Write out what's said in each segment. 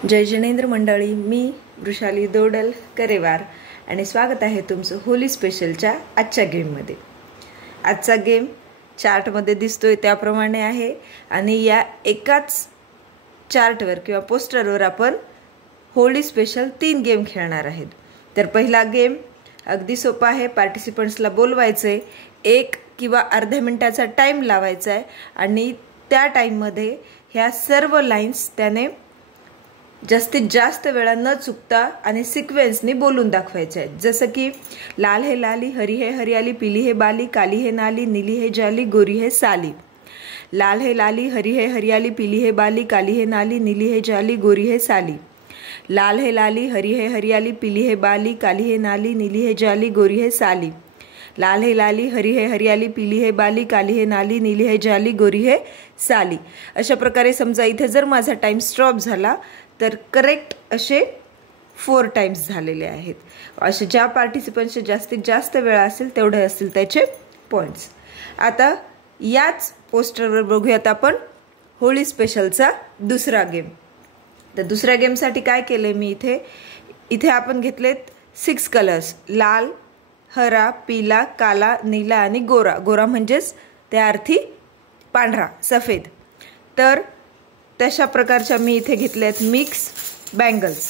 जय जिनेंद्र मंडळी, मी वृषाली दोडल करेवार आणि स्वागत आहे तुमचं होली स्पेशलच्या आजच्या गेममध्ये। आजचा गेम चार्टमध्ये दिसतोय त्याप्रमाणे आहे आणि या एकाच चार्टवर किंवा पोस्टरवर आपण होली स्पेशल 3 गेम खेळणार आहेत। तर पहिला गेम अगदी सोपा आहे। पार्टिसिपंट्सला बोलवायचे, 1 किंवा अर्ध्या मिनिटाचा टाइम लावायचा आहे आणि त्या टाइममध्ये ह्या सर्व लाईन्स त्याने जास्तीत जास्त वेळा न चुकता आणि सिक्वेन्सनी बोलून दाखवायचे आहेत। जसं की लाल है लाली, हरी है हरियाली, पीली है बाली, काली है नाली, नीली है जाली, गोरी है साली। लाल है लाली, हरी है हरियाली, पीली है बाली, काली है नाली, नीली है जाली, गोरी है साली। लाल है लाली, हरी है हरियाली, पीली है बाली, काली है नाली, नीली है जाली, गोरी है साली। लाल है लाली, हरी है हरियाली, पीली है बाली, काली है नाली, नीली है जाली, गोरी है साली। अशा प्रकारे समजा इथे जर माझा टाइम स्टॉप झाला तर करेक्ट असे 4 टाइम्स झालेले आहेत। असे ज्या पार्टिसिपंटचे जास्तीत जास्त वेळा असेल तेवढे असतील त्याचे पॉइंट्स। आता याच पोस्टरवर बघूयात आपण होली स्पेशलचा दुसरा गेम। तर दुसऱ्या गेमसाठी काय केले मी इथे आपण घेतलेत 6 कलर्स, लाल, हरा, पीला, काला, नीला आणि गोरा। गोरा म्हणजेच त्या अर्थी पांढरा, सफेद। तर तशा प्रकारच्या मी इथे घेतल्यात मिक्स बँगल्स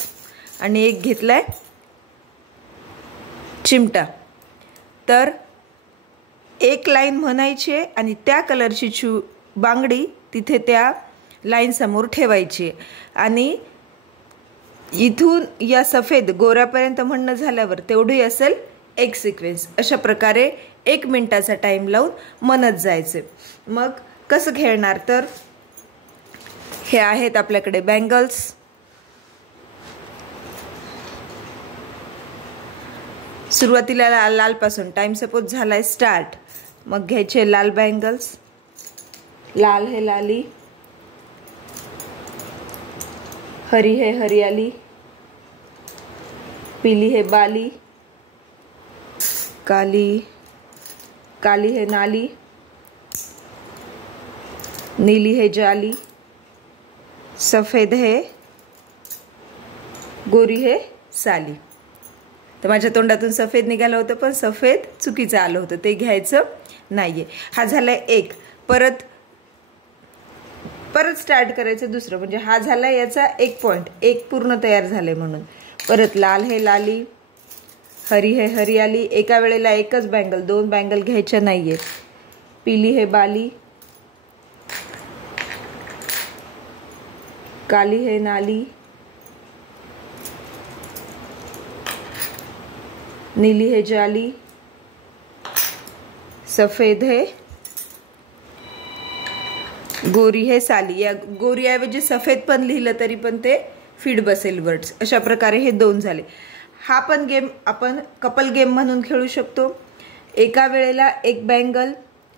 आणि एक घेतलाय चिमटा। तर एक लाईन म्हणायची आणि त्या कलरची बांगडी तिथे त्या लाईन समोर ठेवायची आणि इथून या सफेद गोऱ्यापर्यंत म्हणणं झाल्यावर तेवढी असेल एक सिक्वेन्स। अशा प्रकारे 1 मिनिटाचा टाइम लावून म्हणत जायचे। मग कसं खेळणार तर हे आहेत आपल्याकडे बँगल्स। सुरुवातीला लाल पासून टाइम सपोज झालाय स्टार्ट। मग घ्यायचे लाल बँगल्स। लाल है लाली, हरी है हरियाली, पीली है बाली, काली है नाली, नीली है जाली, सफेद है, गोरी है साली। तर माझ्या तोंडातून सफेद निघालं होतं पण सफेद चुकीचं आलं होतं, ते घ्यायचं नाहीये। हा झालाय 1। परत स्टार्ट करायचं दुसरं, म्हणजे हा झालाय याचा 1 पॉइंट, 1 पूर्ण तयार झाले म्हणून। परत लाल है लाली, हरी है हरियाली, एका वेळेला एकच बँगल, 2 बँगल घ्यायच्या नाहीयेत। पीली है बाली, काली है नाली, नीली है जाली, सफेद है, गोरी है साली। या गोरी ऐवजी सफेद पण लिहिलं तरी पण ते फिट बसेल वर्ड्स। अशा प्रकारे हे 2 झाले। हा पण गेम आपण कपल गेम म्हणून खेळू शकतो। एका वेळेला एक बँगल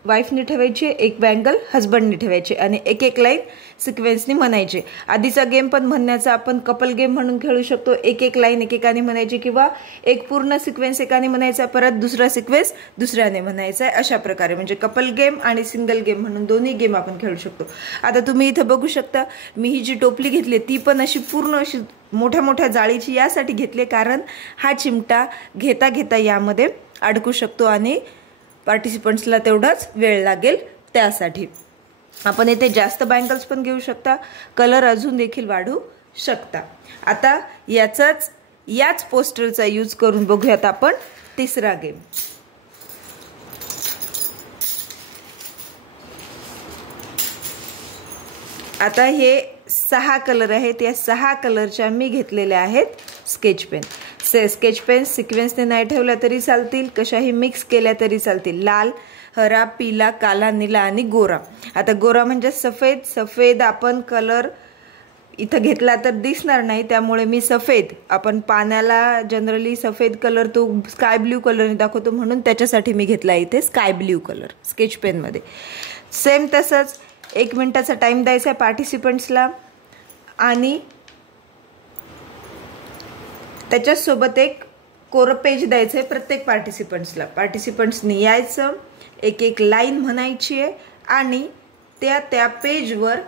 वाईफनी ठेवायची, एक बँगल हजबंडनी ठेवायची आणि एक लाईन सिक्वेन्सनी म्हणायचे। आधीचा गेम पण म्हणण्याचा आपण कपल गेम म्हणून खेळू शकतो। एक लाईन एकेकाने म्हणायची किंवा एक पूर्ण सिक्वेन्स एकाने म्हणायचा, परत दुसरा सिक्वेन्स दुसऱ्याने म्हणायचा। अशा प्रकारे म्हणजे कपल गेम आणि सिंगल गेम म्हणून दोन्ही गेम आपण खेळू शकतो। आता तुम्ही इथे बघू शकता, मी ही जी टोपली घेतली ती पण अशी पूर्ण अशी मोठ्या मोठ्या जाळीची यासाठी घेतली कारण हा चिमटा घेता घेता यामध्ये अडकू शकतो आणि पार्टिसिपंट्सला तेवढाच वेळ लागेल त्यासाठी। आपण इथे जास्त बँगल्स पण घेऊ शकता, कलर अजून देखील वाढवू शकता। आता याच पोस्टरचा यूज करून बघूयात आपण तिसरा गेम। आता हे 6 कलर आहेत, या 6 कलरच्या मी घेतलेल्या आहेत स्केच पेन। स्केच पेन सिक्वेन्सने नाही ठेवल्या तरी चालतील, कशाही मिक्स केल्या तरी चालतील। लाल, हरा, पीला, काला, नीला आणि गोरा। आता गोरा म्हणजे सफेद। सफेद आपण कलर इथं घेतला तर दिसणार नाही, त्यामुळे मी सफेद, आपण पाण्याला जनरली सफेद कलर तो स्काय ब्ल्यू कलरने दाखवतो म्हणून त्याच्यासाठी मी घेतला इथे स्काय ब्ल्यू कलर स्केच पेनमध्ये। सेम तसंच 1 मिनिटाचा टाइम द्यायचा आहे पार्टिसिपंट्सला आणि त्याच्यासोबत एक कोरं पेज द्यायचं आहे प्रत्येक पार्टिसिपंट्सला। पार्टिसिपंट्सनी यायचं, एक लाईन म्हणायची आहे आणि त्या पेजवर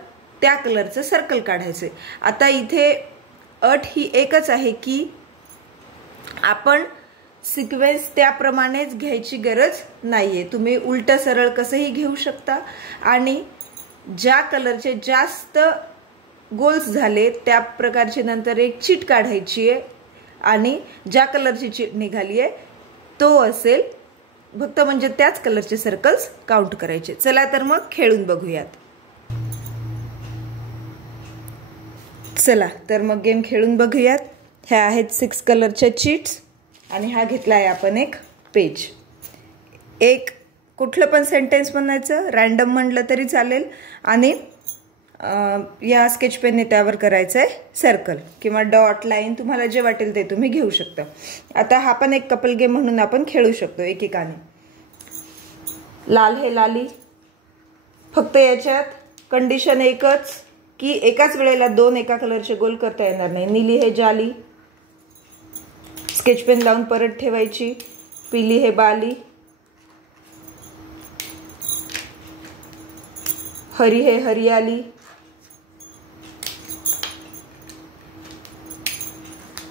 त्या कलरचं सर्कल काढायचे। आता इथे अट ही एकच आहे की आपण सिक्वेन्स त्याप्रमाणेच घ्यायची गरज नाहीये। तुम्ही उलट सरळ कसंही घेऊ शकता आणि ज्या कलरचे जास्त गोल्स झाले त्या प्रकारची नंतर एक चीट काढायची आहे आणि ज्या कलरची चीट निघाली आहे तो असेल फक्त म्हणजे त्याच कलरचे सर्कल्स काउंट करायचे। चला तर मग खेळून बघूयात। चला तर मग गेम खेळून बघूयात। ह्या आहेत 6 कलरच्या चीट्स आणि हा घेतला आहे आपण एक पेज। एक कुठलं पण सेंटेन्स म्हणायचं, रॅन्डम म्हणलं तरी चालेल आणि या स्केच पेनने त्यावर करायचं आहे सर्कल किंवा डॉट लाईन, तुम्हाला जे वाटेल ते तुम्ही घेऊ शकता। आता हा पण एक कपल गेम म्हणून आपण खेळू शकतो एकेकाने। लाल हे लाली, फक्त याच्यात कंडिशन एकच की एकाच वेळेला 2 एका कलरचे गोल करता येणार नाही। नीली हे जाली, स्केच पेन लावून परत ठेवायची। पीली हे बाली, हरी हे हरियाली,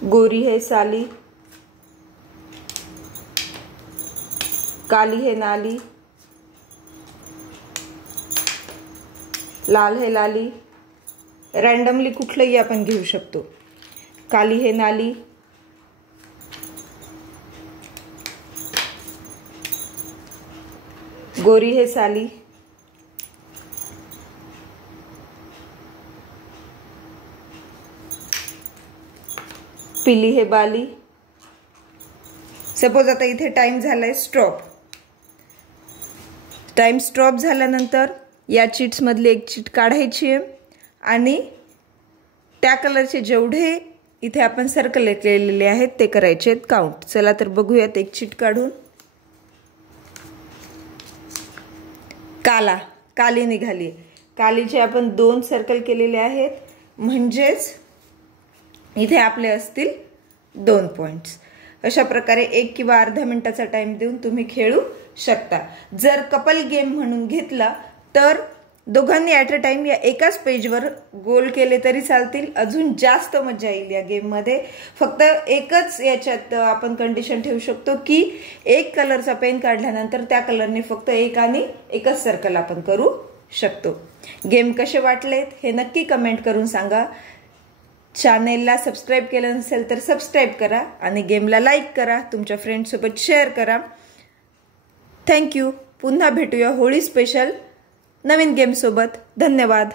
गोरी है साली, काली है नाली, लाल है लाली, रॅन्डमली कुठलंही आपण घेऊ शकतो। काली है नाली, गोरी है साली, पीली है बाली। सपोज आता इथे टाइम झालाय स्टॉप। टाइम स्टॉप झाल्यानंतर या चीट्स मधली एक चीट काढायची आहे आणि त्या कलरचे जेवढे इथे आपण सर्कल केलेले आहेत ते करायचे आहेत काउंट। चला तर बघूयात एक चीट काढून। काला, काली निघाली। कालीचे आपण 2 सर्कल केलेले आहेत म्हणजेच इथे आपले असतील 2 पॉइंट्स। अशा प्रकारे 1 किंवा अर्धा मिनिटाचा टाइम देऊन तुम्ही खेळू शकता। जर कपल गेम म्हणून घेतला तर दोघांनी ॲट अ टाइम या एकाच पेजवर गोल केले तरी चालतील, अजून जास्त मजा येईल या गेम मध्ये। फक्त एकच याच्यात आपण कंडिशन ठेवू शकतो की एक कलरचा पेन काढल्यानंतर त्या कलरने फक्त एक आणि एकच सर्कल आपण करू शकतो। गेम कसे वाटलेत हे नक्की कमेंट करून सांगा। चॅनेलला सबस्क्राइब केलं नसेल तर सबस्क्राइब करा आणि गेमला लाईक करा, तुमच्या फ्रेंड्स सोबत शेअर करा। थँक्यू। पुन्हा भेटूया होळी स्पेशल नवीन गेम सोबत। धन्यवाद।